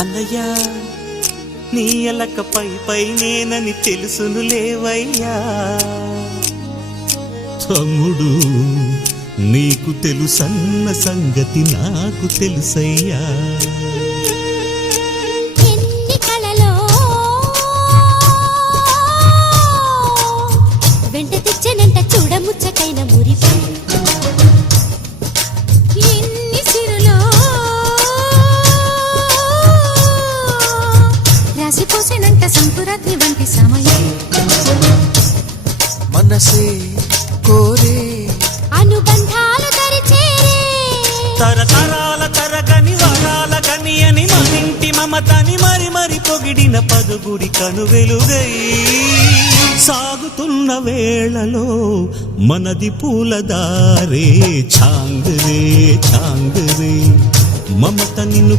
అన్నయ్యా నీ ఎలక పై నేనని తెలుసును లేవయ్యా. తమ్ముడు నీకు తెలుసన్న సంగతి నాకు తెలుసయ్యా. వెంట తెచ్చనంట చూడముచ్చటైన మురిపి ఎన్ని సిరులో రాసిపోసేనంట సంకురాత్రి వంటి సమయం. మనసే కోరే అనుబంధాలు తరిచేరే తరతరాల తరగని వరాల గని అని మనింటి మమతని మరి మరి పొగిడిన పదుగురి కనువెలుగై సాగుతున్న వేళలో మనది పూలదారే ఛాంగరే ఛాంగరే మమత నిన్ను